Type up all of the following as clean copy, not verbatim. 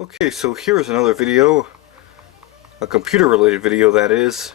Okay, so here's another video, a computer-related video that is.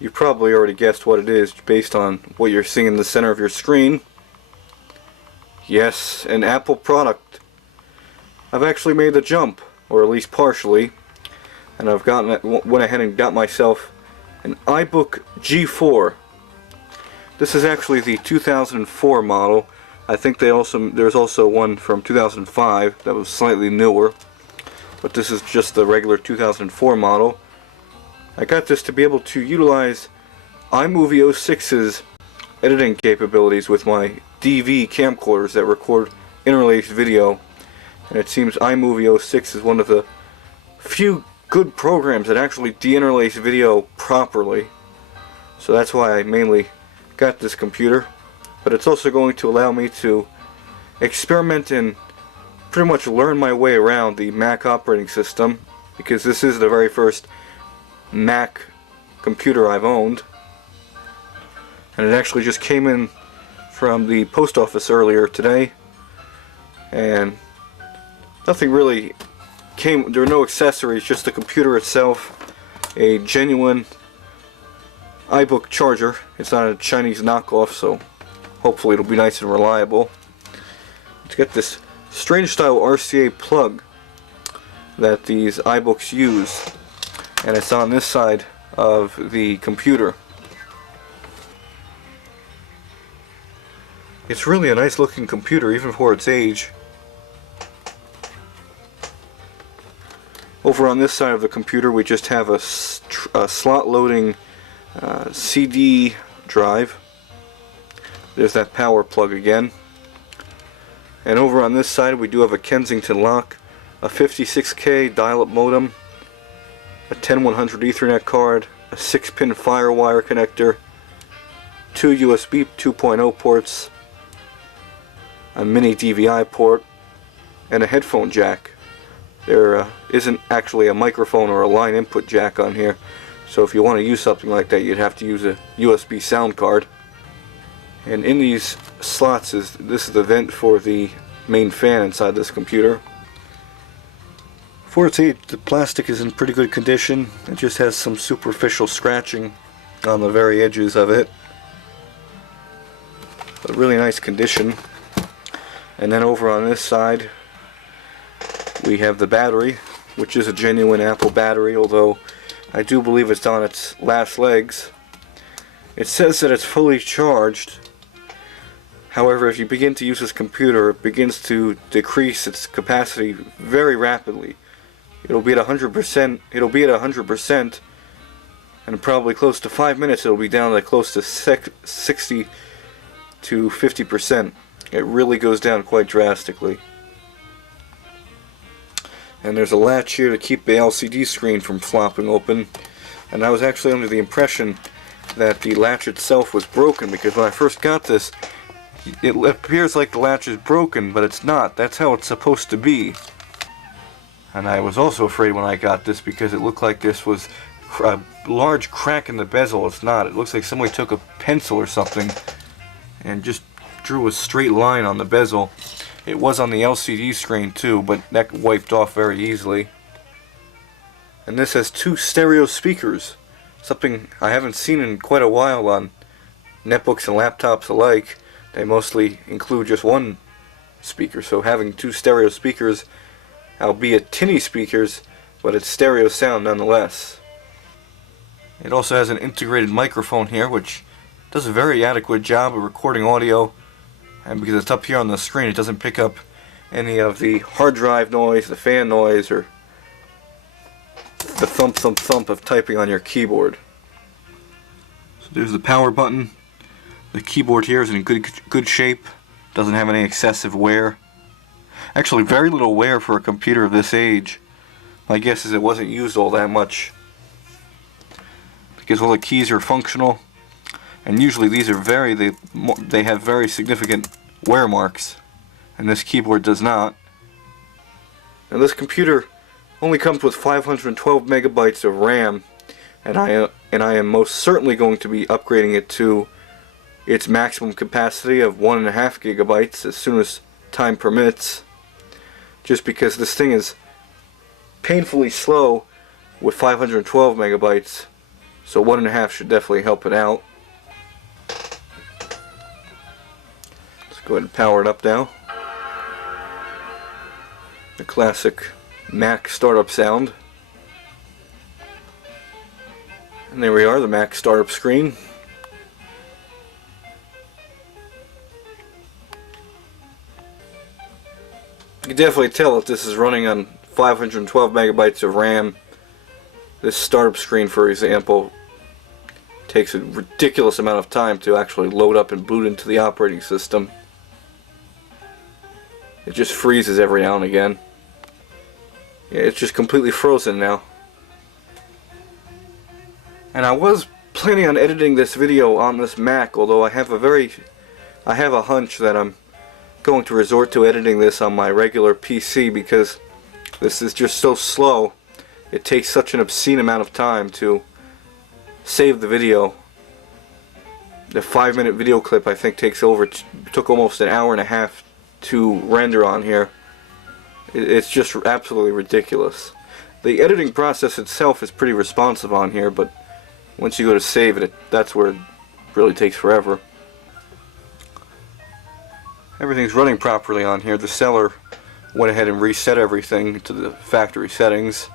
You probably already guessed what it is based on what you're seeing in the center of your screen. Yes, an Apple product. I've actually made the jump, or at least partially, and went ahead and got myself an iBook G4. This is actually the 2004 model. I think there's also one from 2005 that was slightly newer, but this is just the regular 2004 model. I got this to be able to utilize iMovie 06's editing capabilities with my DV camcorders that record interlaced video, and it seems iMovie 06 is one of the few good programs that actually deinterlace video properly. So that's why I mainly got this computer, but it's also going to allow me to experiment and pretty much learn my way around the Mac operating system, because this is the very first Mac computer I've owned, and it actually just came in from the post office earlier today, and nothing really came. There were no accessories, just the computer itself, a genuine iBook charger. It's not a Chinese knockoff, so hopefully it'll be nice and reliable. Let's get this strange style RCA plug that these iBooks use, and it's on this side of the computer. It's really a nice looking computer even for its age. Over on this side of the computer we just have a slot loading CD drive. There's that power plug again. And over on this side we do have a Kensington lock, a 56K dial-up modem, a 10100 Ethernet card, a 6-pin FireWire connector, 2 USB 2.0 ports, a mini DVI port, and a headphone jack. There isn't actually a microphone or a line input jack on here, so if you want to use something like that you'd have to use a USB sound card. And in these slots this is the vent for the main fan inside this computer. For its age, the plastic is in pretty good condition. It just has some superficial scratching on the very edges of it, but really nice condition. And then over on this side we have the battery, which is a genuine Apple battery, although I do believe it's on its last legs. It says that it's fully charged. However, if you begin to use this computer, it begins to decrease its capacity very rapidly. It'll be at 100%, and probably close to 5 minutes it'll be down to close to 60 to 50%. It really goes down quite drastically. And there's a latch here to keep the LCD screen from flopping open, and I was actually under the impression that the latch itself was broken, because when I first got this it appears like the latch is broken, but it's not. That's how it's supposed to be. And I was also afraid when I got this because it looked like this was a large crack in the bezel. It's not. It looks like somebody took a pencil or something and just drew a straight line on the bezel. It was on the LCD screen too, but that wiped off very easily. And this has 2 stereo speakers, something I haven't seen in quite a while on netbooks and laptops alike. They mostly include just one speaker, so having 2 stereo speakers, albeit tinny speakers, but it's stereo sound nonetheless. It also has an integrated microphone here, which does a very adequate job of recording audio, and because it's up here on the screen it doesn't pick up any of the hard drive noise, the fan noise, or the thump thump thump of typing on your keyboard. So there's the power button. The keyboard here is in good shape, doesn't have any excessive wear. Actually, very little wear for a computer of this age. My guess is it wasn't used all that much, because all the keys are functional, and usually these are they have very significant wear marks, and this keyboard does not. Now this computer only comes with 512 megabytes of RAM, and I am most certainly going to be upgrading it to its maximum capacity of 1.5 gigabytes as soon as time permits, just because this thing is painfully slow with 512 megabytes, so 1.5 should definitely help it out. Let's go ahead and power it up now. The classic Mac startup sound. And there we are, the Mac startup screen. You can definitely tell that this is running on 512 megabytes of RAM. This startup screen, for example, takes a ridiculous amount of time to actually load up and boot into the operating system. It just freezes every now and again. Yeah, it's just completely frozen now. And I was planning on editing this video on this Mac, although I have a hunch that I'm going to resort to editing this on my regular PC because this is just so slow. It takes such an obscene amount of time to save the video. The 5-minute video clip I think took almost an hour and a half to render on here. It's just absolutely ridiculous. The editing process itself is pretty responsive on here, but once you go to save it, that's where it really takes forever. Everything's running properly on here. The seller went ahead and reset everything to the factory settings.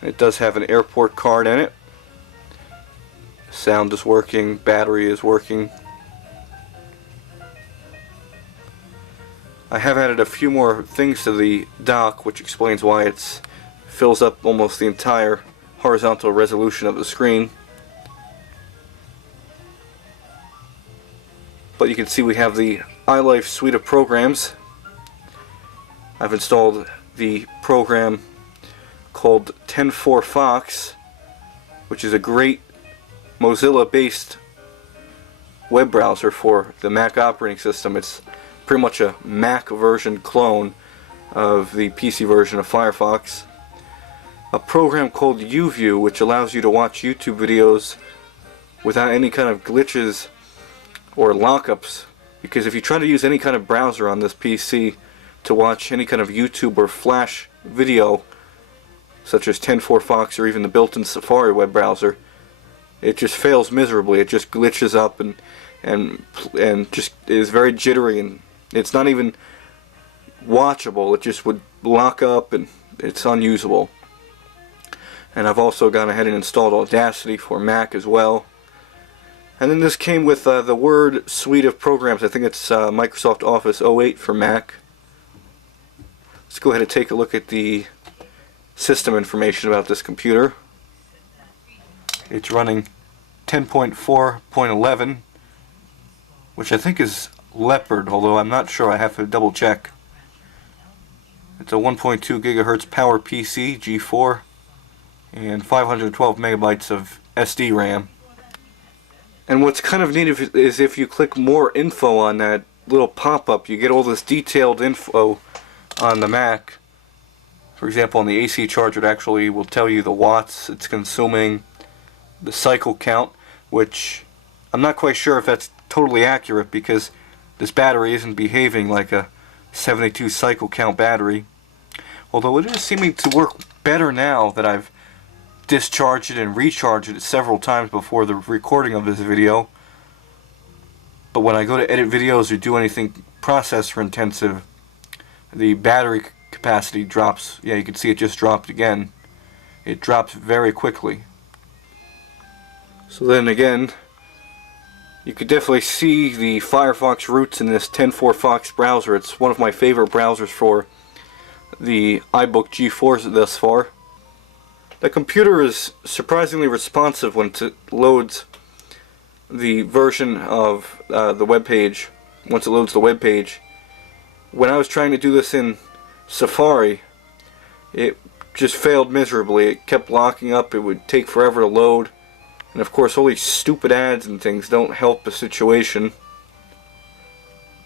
It does have an airport card in it. Sound is working, battery is working. I have added a few more things to the dock, which explains why it fills up almost the entire horizontal resolution of the screen. But you can see we have the iLife suite of programs. I've installed the program called TenFourFox, which is a great Mozilla based web browser for the Mac operating system. It's pretty much a Mac version clone of the PC version of Firefox. A program called Youview, which allows you to watch YouTube videos without any kind of glitches or lockups, because if you try to use any kind of browser on this PC to watch any kind of YouTube or Flash video, such as TenFourFox or even the built-in Safari web browser, it just fails miserably. It just glitches up and just is very jittery, and it's not even watchable. It just would lock up and it's unusable. And I've also gone ahead and installed Audacity for Mac as well. And then this came with the Word suite of programs. I think it's Microsoft Office 08 for Mac. Let's go ahead and take a look at the system information about this computer. It's running 10.4.11, which I think is Leopard, although I'm not sure. I have to double check. It's a 1.2 gigahertz power PC G4 and 512 megabytes of SD RAM. And what's kind of neat is if you click more info on that little pop-up, you get all this detailed info on the Mac. For example, on the AC charger, it actually will tell you the watts it's consuming, the cycle count, which I'm not quite sure if that's totally accurate because this battery isn't behaving like a 72 cycle count battery. Although it is seeming to work better now that I've discharged it and recharged it several times before the recording of this video. But when I go to edit videos or do anything processor intensive, the battery capacity drops. Yeah, you can see it just dropped again. It drops very quickly. So then again, you could definitely see the Firefox roots in this TenFourFox browser. It's one of my favorite browsers for the iBook G4s thus far. The computer is surprisingly responsive when it loads the version of the web page. Once it loads the web page, when I was trying to do this in Safari, it just failed miserably. It kept locking up. It would take forever to load, and of course all these stupid ads and things don't help the situation.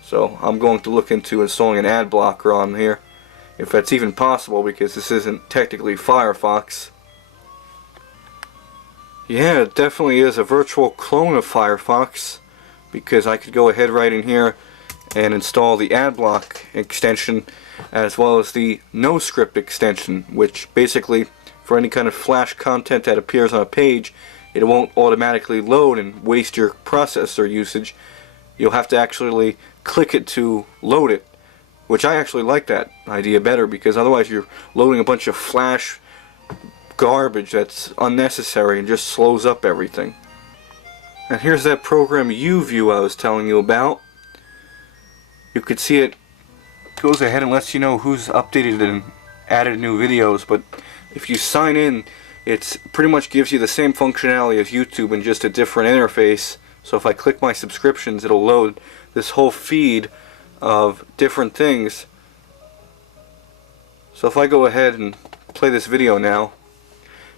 So I'm going to look into installing an ad blocker on here, if that's even possible, because this isn't technically Firefox. Yeah, it definitely is a virtual clone of Firefox, because I could go ahead right in here and install the AdBlock extension as well as the NoScript extension, which basically for any kind of Flash content that appears on a page, it won't automatically load and waste your processor usage. You'll have to actually click it to load it, which I actually like that idea better, because otherwise you're loading a bunch of Flash garbage that's unnecessary and just slows up everything. And here's that program Youview I was telling you about. You could see it goes ahead and lets you know who's updated and added new videos, but if you sign in, it pretty much gives you the same functionality as YouTube and just a different interface. So if I click my subscriptions, it'll load this whole feed of different things. So if I go ahead and play this video now,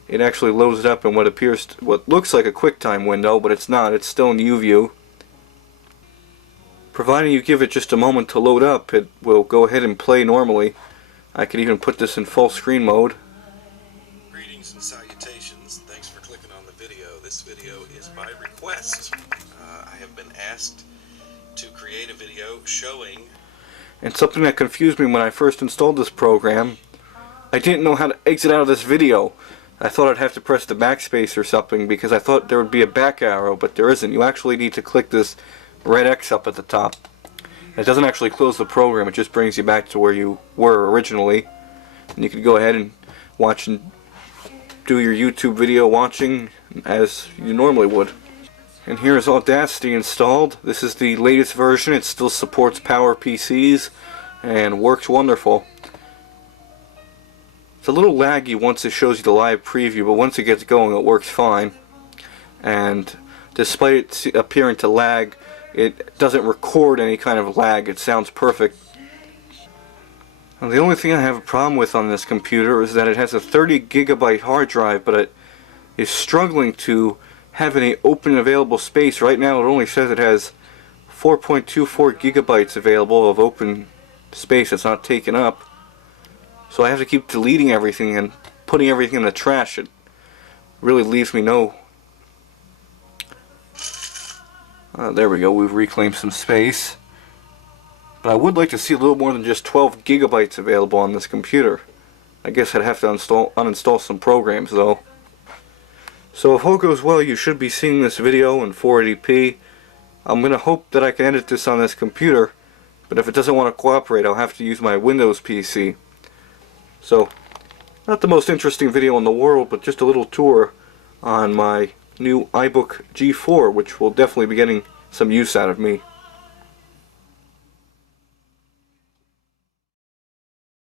it actually loads it up in what looks like a QuickTime window, but it's not. It's still in Youview. Providing you give it just a moment to load up, it will go ahead and play normally. I could even put this in full screen mode. Greetings and salutations. Thanks for clicking on the video. This video is by request. I have been asked to create a video showing... And something that confused me when I first installed this program, I didn't know how to exit out of this video. I thought I'd have to press the backspace or something because I thought there would be a back arrow, but there isn't. You actually need to click this red X up at the top. It doesn't actually close the program, it just brings you back to where you were originally. And you can go ahead and watch and do your YouTube video watching as you normally would. And here is Audacity installed. This is the latest version. It still supports PowerPCs and works wonderful. It's a little laggy once it shows you the live preview, but once it gets going it works fine. And despite it appearing to lag, it doesn't record any kind of lag. It sounds perfect. Now, the only thing I have a problem with on this computer is that it has a 30 gigabyte hard drive, but it is struggling to have any open available space. Right now it only says it has 4.24 gigabytes available of open space that's not taken up. So I have to keep deleting everything and putting everything in the trash. It really leaves me no... there we go, we've reclaimed some space. But I would like to see a little more than just 12 gigabytes available on this computer. I guess I'd have to uninstall some programs though. So if all goes well, you should be seeing this video in 480p. I'm going to hope that I can edit this on this computer, but if it doesn't want to cooperate, I'll have to use my Windows PC. So, not the most interesting video in the world, but just a little tour on my new iBook G4, which will definitely be getting some use out of me.